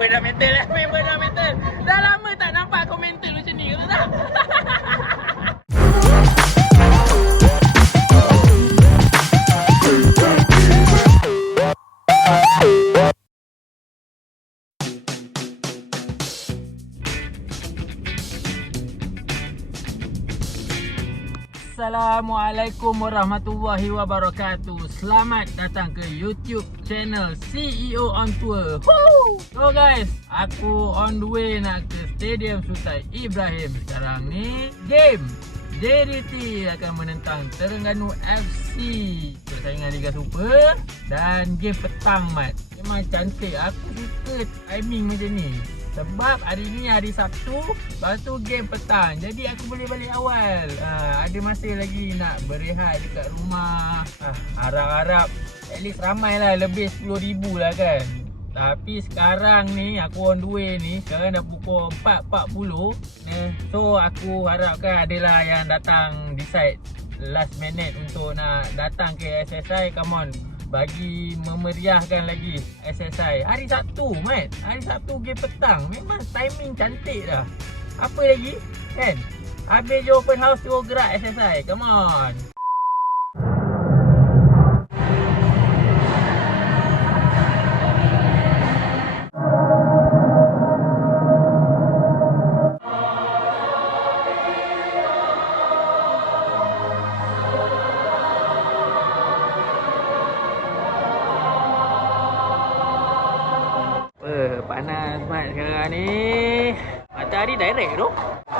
member dah mental lah. Member dah mental. Dah lama tak nampak kau mental macam ni, kau tak? Assalamualaikum warahmatullahi wabarakatuh. Selamat datang ke YouTube channel CEO on Tour. Woo! So guys, aku on the way nak ke Stadium Sultan Ibrahim. Sekarang ni game JDT akan menentang Terengganu FC, persaingan Liga Super. Dan game petang, Mat. Memang cantik. Aku suka timing macam ni. Sebab hari ni hari Sabtu, lepas tu game petang. Jadi aku boleh balik awal. Ada masa lagi nak berehat dekat rumah. Harap-harap at least ramai lah, lebih 10,000 lah kan. Tapi sekarang ni aku on the way ni. Sekarang dah pukul 4.40. So aku harapkan adalah yang datang decide last minute untuk nak datang ke SSI. Come on, bagi memeriahkan lagi SSI. Hari Sabtu, Mat. Hari Sabtu game petang. Memang timing cantik dah. Apa lagi? Kan? Habis je open house tu gerak SSI. Come on. Panas, Mat, sekarang ni. Matahari direct tu.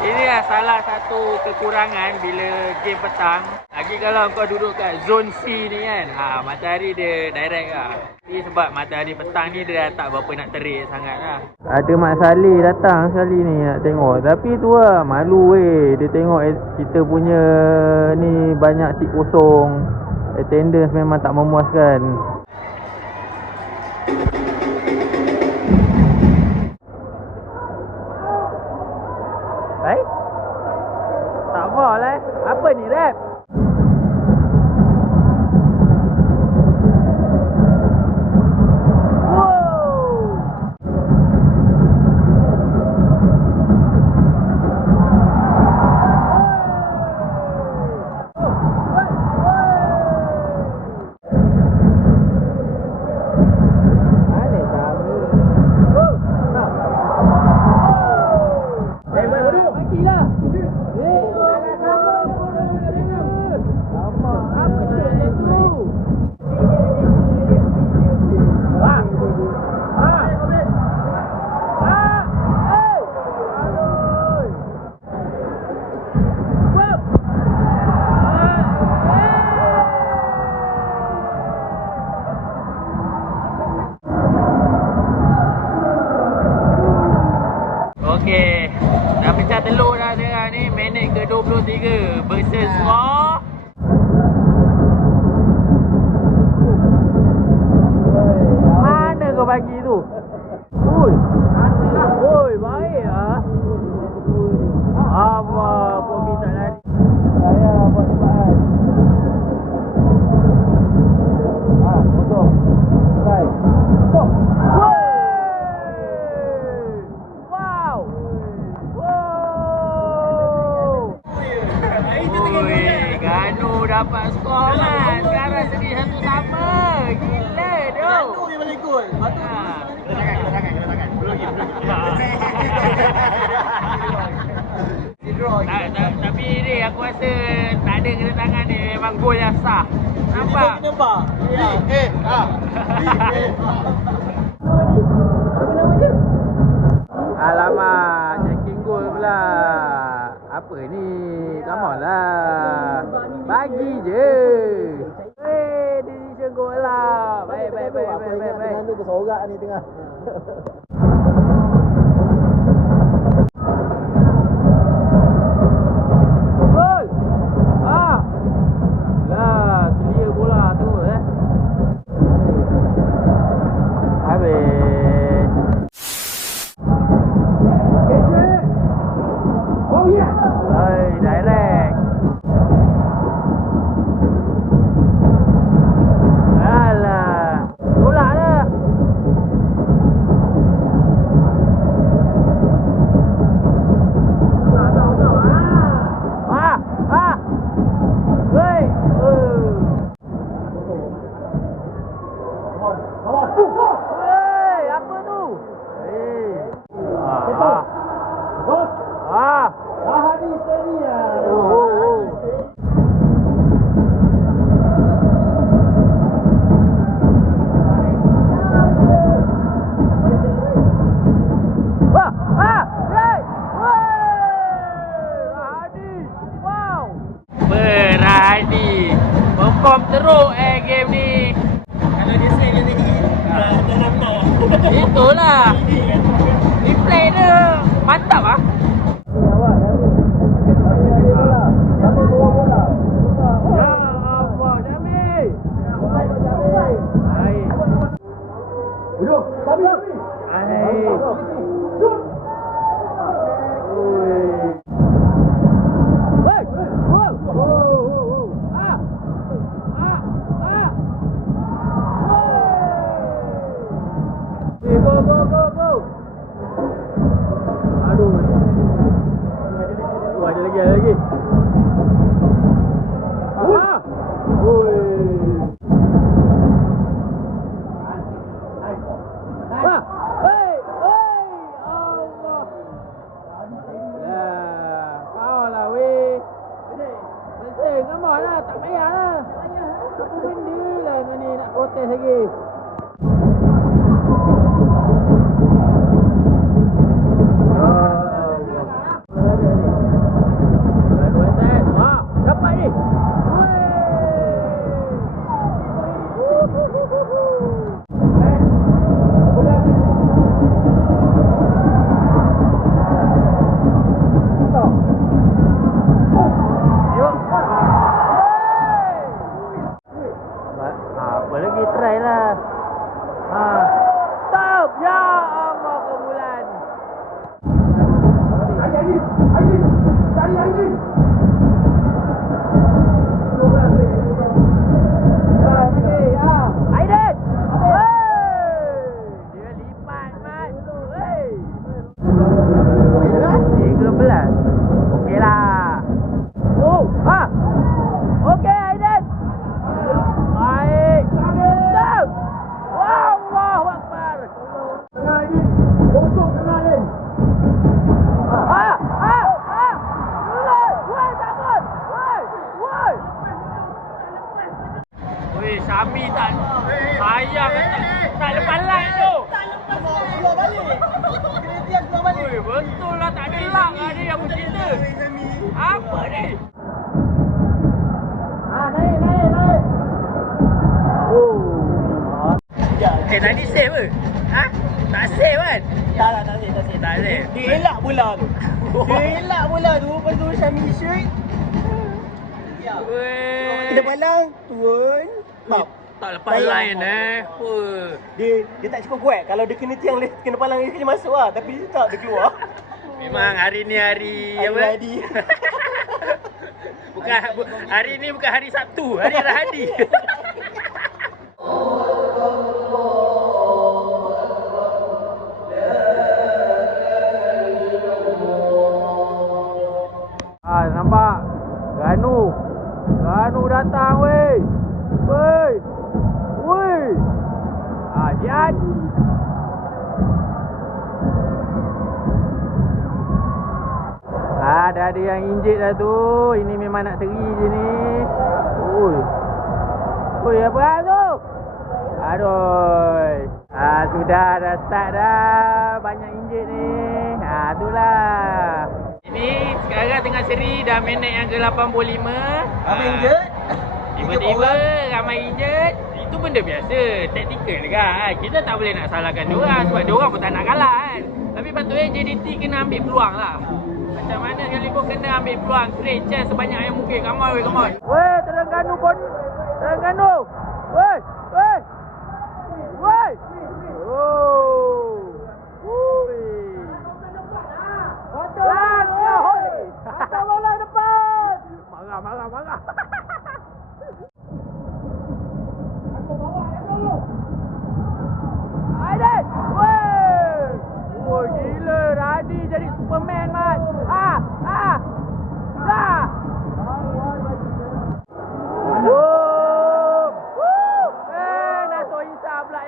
Inilah salah satu kekurangan bila game petang. Lagi kalau kau duduk kat zone C ni kan, matahari dia direct lah. Tapi sebab matahari petang ni dia dah tak berapa nak terik sangat lah. Ada Mak Saleh datang sekali ni nak tengok. Tapi tu lah, malu weh. Dia tengok kita punya ni banyak seat kosong. Attendance memang tak memuaskan. Tak apa lah. Apa ni rap? Okey, dah pecah telur dah sekarang ni. Minit ke 23 versus skor. Mana kau bagi tu? Ui, ui, baik lah. Apa kau minta lari? Saya buat sebaan. Betul. Baik. Stop. Ganu dapat skor kan. Sekarang sendiri satu sama. Gila tu. Ganu dia balik gol. Kita tangan. Belum lagi. Tapi ni aku rasa tak ada kena tangan ni. Memang gol yang sah. Nampak? Nampak. Apa nama dia? Alamak, checking gol pula. Apa ni? Come on lah. Bagi je. Decision gol lah. Baik. Fernando bersorak ni tengah. Gol. Lah, clear bola tu habis. Oh yeah. Direct. Alah, tolak lah. Hei, apa tu? Hei. Bos. Rahadi steady ya. Berani. Perform teruk game ni. Kalau dia say dia tadi dah nak. Itulah. Replay dia mantap ah. Ya Allah, Jamil. Baik. Duduk. Sabi. Baik. Shoot. Go. Aduh. Ada lagi. Oi. Hei. Allah. Kau lah weh. Come on lah, tak payah lah. Apa benda lah kau ni nak protes lagi. Dapat ni. Apa lagi try lah. Stop. Ya Allah kebulan. Cari. Aiden. Dia lipat mat. 13. Okeylah. Okey Aiden. Baik. Stop. Allahu Akbar. Tengah lagi. Bosok tengah ni. Weh, Syami tak sayang tak lepas line tu. Keluar balik. Kena keluar balik. Weh, betul lah tak ada luck lah dia yang cerita. Apa ni? Naik. Tadi save ke? Tak save kan? Tak save. Dia elak bola tu. Lepas tu Syami shoot. Weh. Kita palang, turun. Tak lepas line Apa? Dia tak cukup kuat. Kalau dia kena tiang, kena palang dia masuk lah. Tapi dia tak, dia keluar. Memang hari ni hari apa? Rahadi. Hari ni bukan hari Sabtu, hari Rahadi. Nampak? Ganu datang weh. Jad. Dah ada yang injek dah tu. Ini memang nak seri je ni. Oi, apa tu? Aduh. Sudah dah start dah. Banyak injek ni. Itulah. Ini sekarang tengah seri dah minit yang ke-85. Apa injek? Tiba-tiba ramai injek. Itu benda biasa. Taktikal kan. Kita tak boleh nak salahkan diorang sebab diorang pun tak nak kalah kan. Tapi patutnya JDT kena ambil peluang lah. Macam mana sekalipun kena ambil peluang. Create chance sebanyak yang mungkin. Come on. Weh, Terengganu. Weh. Bola depan. Marah. Aiden. Woi, gila. Radi jadi Superman, Mat. Nato Isa pula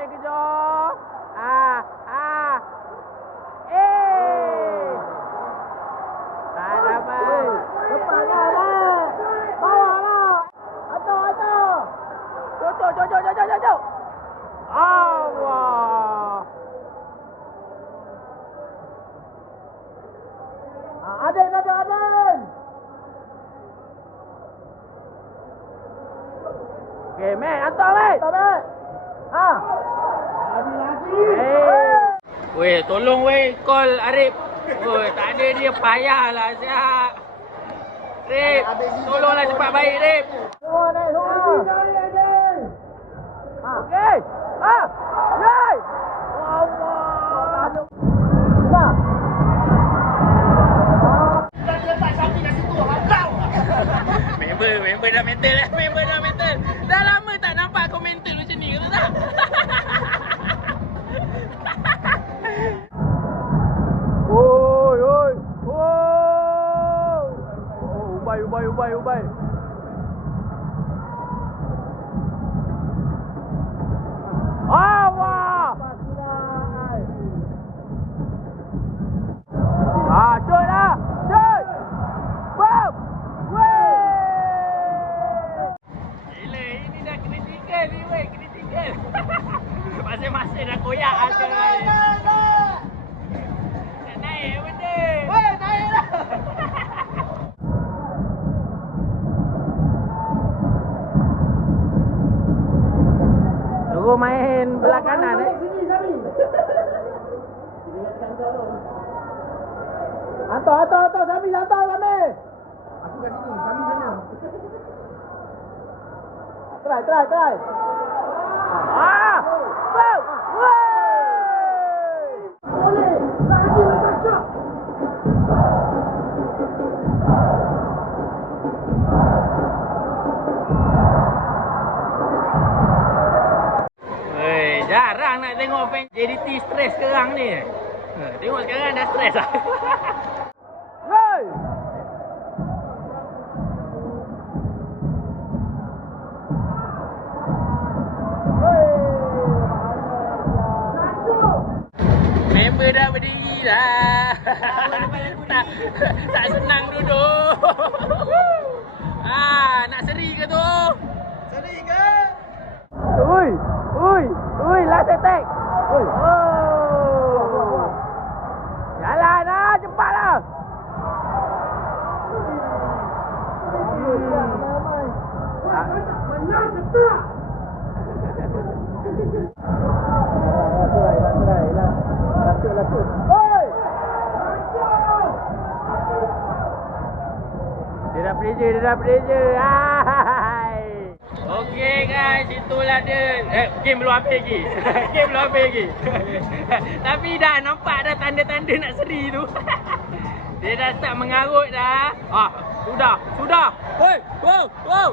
Weh, tolong weh call Arif. Weh, tak ada dia payahlah siap. Rip, tolonglah cepat baik Rip. Okey. Ah. Yay! Allah. Nah. Member dah mental lah. Member dah mental. Dah lama tak nampak kau mental macam ni ke tak? Oi, oi. Oh. Ubay. Allah. Shoot lah. Shoot. Boom. Gila, ini dah kritikal ni weh, kritikal. Masing-masing dah koyak lah sekarang ni. Nak naik benda. Weh, naik lah. Suruh main belah kanan Sini, Sami. Hantar, Sami, hantar, Sami. Aku kat sini, Sami sana. Try. Ah! Wow! Boleh, lagi cakap. Weh, jarang nak tengok fan JDT stres sekarang ni. Tengok sekarang dah stres lah. Hey! Member dah berdiri dah. Tak senang duduk. Nak seri ke tu? Seri ke? Ui, last attack. Oi. Oh. Jalan lah, cepatlah. Menang ke tak? Lasut. Oi! Dia dah pressure. Hai. Okey guys, itulah dia. Game belum habis lagi. Tapi dah nampak dah tanda-tanda nak seri tu. Dia dah start mengarut dah. Sudah. Hoi, wow.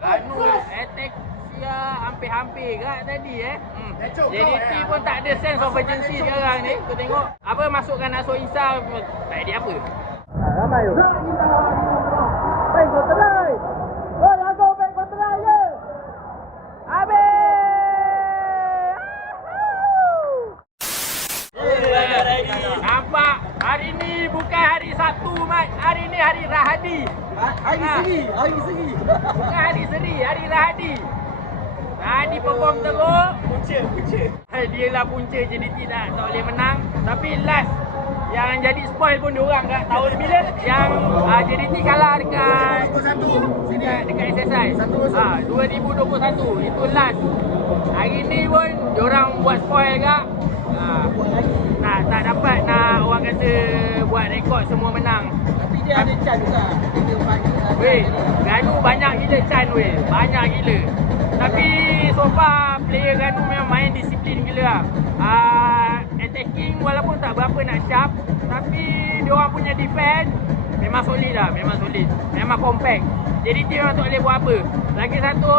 Ganu attack dia hampir-hampir kat tadi JDT pun tak ada sense of urgency sekarang ni. Kau tengok apa masukkan Nasur Isa tak ada apa. Ramai tu. Baik kau try. Oi, aku baik kau try je. Habis. Nampak hari ni bukan hari Sabtu Mat. Hari ni hari Rahadi. Hari seri. Bukan hari seri, hari Rahadi. Rahadi perform teruk. Punca. Dia lah punca JDT tak boleh menang. Tapi last yang jadi spoil pun diorang kat tahun bila yang JDT kalah dekat SSI 2021. Itu last. Hari ni pun diorang buat spoil kat tak dapat nak orang kata buat rekod semua menang. Tapi dia ada chance juga. Weh, Ganu banyak gila chance weh. Banyak gila. Tapi so far player Ganu memang main disiplin gila lah. Attacking walaupun tak berapa nak sharp, tapi dia orang punya defense memang solid lah, memang compact. JDT memang tak boleh buat apa. Lagi satu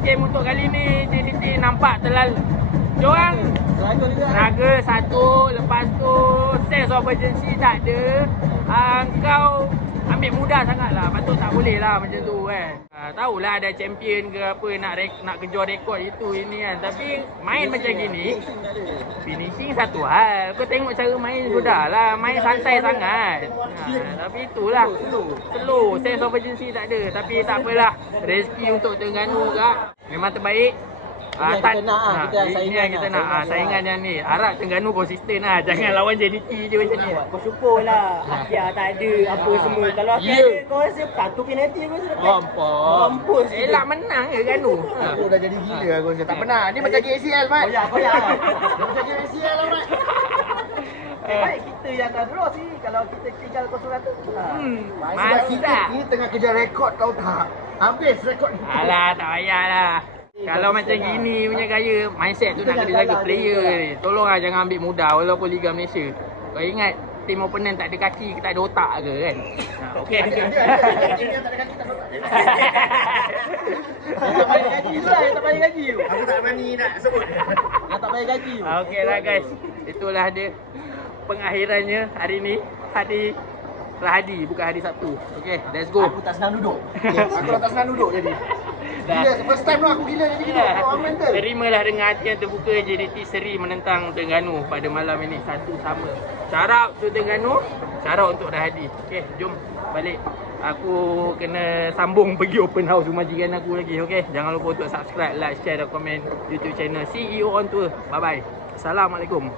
game untuk kali ni JDT nampak terlalu diorang raga satu, lepas tu sense of urgency tak ada. Kau ambil mudah sangat lah. Patut tak boleh lah macam tu kan. Tahulah ada champion ke apa nak kejar rekod itu ini kan. Tapi main macam gini, finishing satu hal. Kau tengok cara main sudah lah. Main santai sangat. Tapi itulah slow. Sense of urgency tak ada. Tapi tak apalah. Rezeki untuk Terengganu kak memang terbaik. Ini yang kita nak, kita ini saingan yang kita lah, nak. Saingan yang ni. Harap Terengganu konsisten lah. Jangan lawan JDT je macam ni. Kau syukur lah Akia tak ada apa semua. Kalau Akia Ya. ada kau rasa satu penalti aku rasa dapat. Mampus. Elak menang ke Terengganu? Aku dah jadi gila aku rasa. Tak pernah. Ni macam KCL, Mat. Koyak. Dia macam KCL lah, Mat. Baik kita yang dah draw sih. Kalau kita tinggal 0-1. Sebab kita ni tengah kejar rekod tau tak? Habis rekod. Alah, tak payahlah. Kalau macam gini punya gaya, mindset tu nak kena jaga player ni. Tolonglah jangan ambil mudah walaupun Liga Malaysia. Kau ingat tim opponent tak ada kaki ke tak ada otak ke kan? Okey. Dia tak ada kaki, tak ada otak. Yang tak bayar gaji tu lah. Yang tak bayar gaji tu. Aku tak berani nak sebut. Yang tak bayar gaji tu. Okeylah guys. Itulah dia pengakhirannya hari ni. Hari Rahadi bukan hari Sabtu. Okey, let's go. Aku tak senang duduk. Aku dah tak senang duduk jadi. Gila, first time tu aku gila jadi gitu. Orang mental. Terimalah dengan hati yang terbuka JDT Seri menentang Terengganu pada malam ini satu sama. Syarat untuk Terengganu, syarat untuk Rahadi. Okey, jom balik. Aku kena sambung pergi open house rumah jiran aku lagi. Okey, jangan lupa untuk subscribe, like, share dan komen YouTube channel CEO on Tour. Bye bye. Assalamualaikum.